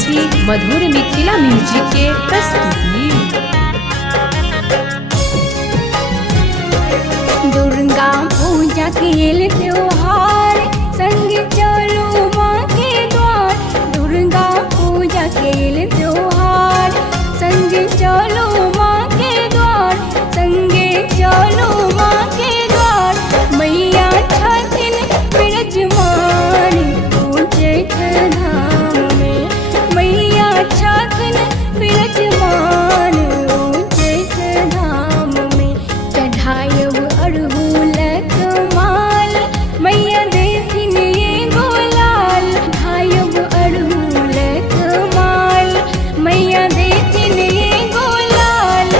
छी मधुर मिथिला म्यूजिक के प्रस्तुति। दुर्गा पूजा के त्योहार संग चलो माँ के द्वार। दुर्गा पूजा के त्योहार संग चलो माँ के द्वार। संगे चलो माँ के द्वार। मैया छथिन विराजमान उच्चैठ धाम में। मैया छथिन विराजमान उच्चैठ धाम में। चढ़ायब अड़हुलक माल मैया देथिन एगो लाल। चढ़ायब अड़हुलक माल मैया देथिन एगो लाल।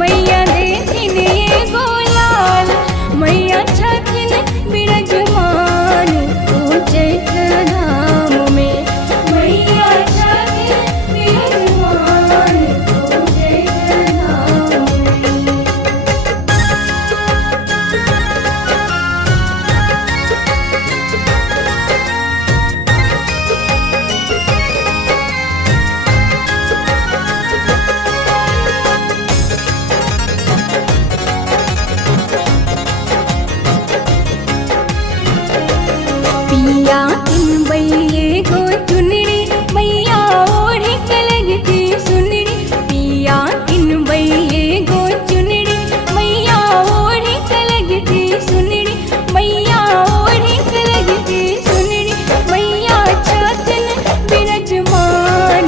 मैया देथिन एगो लाल। मैया छथिन विराजमान उच्चैठ धाम में। मैया छथिन विराजमान उच्चैठ धाम में। पिया किनबै एगो चुनरी मैया ओढ़ी के लगती सुनरी। पिया किनबै एगो चुनरी मैया ओढ़ी के लगती सुनरी। मैया ओढ़ी के लगती सुनरी। मैया छथिन विराजमान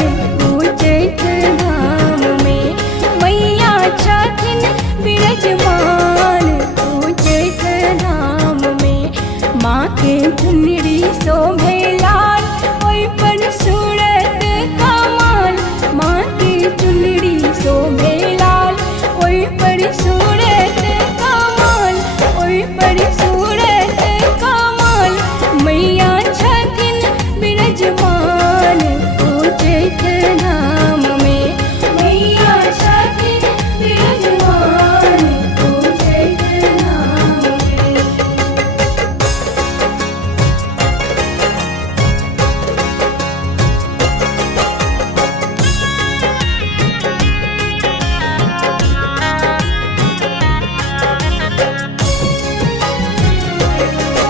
उच्चैठ धाम में। मैया छथिन विराजमान उच्चैठ धाम में। माँ के चुनरी शोभे लाल ओइ पर सूरत कमाल। माँ के चुनरी शोभे लाल ओइ पर सूरत कमाल। ओइ पर सूरत कमाल। मैया छथिन विराजमान उच्चैठ धाम में। मैया छथिन विराजमान उच्चैठ धाम में।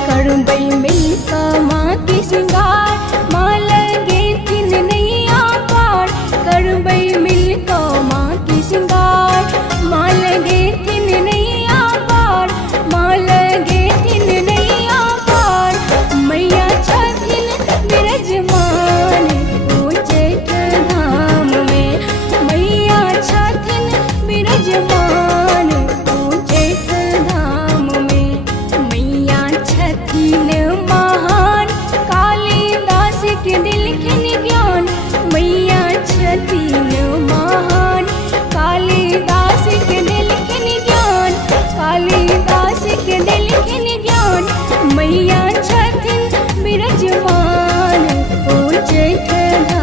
करबै मिलकऽ माँ के श्रृंगार। माँ लगेथिन नैया पार। करबै मिलकऽ माँ के श्रृंगार। माँ लगेथिन नैया पार। माँ लगेथिन नैया पार। मैया छथिन विराजमान उच्चैठ धाम में। मैया छथिन विराजमान उच्चैठ धाम में। मैया छथिन महान कालिदास के दिलखिन ज्ञान। मैया छथिन महान कालिदास के दिलखिन ज्ञान। कालिदास के दिलखिन ज्ञान। मैया छथिन विराजमान उच्चैठ धाम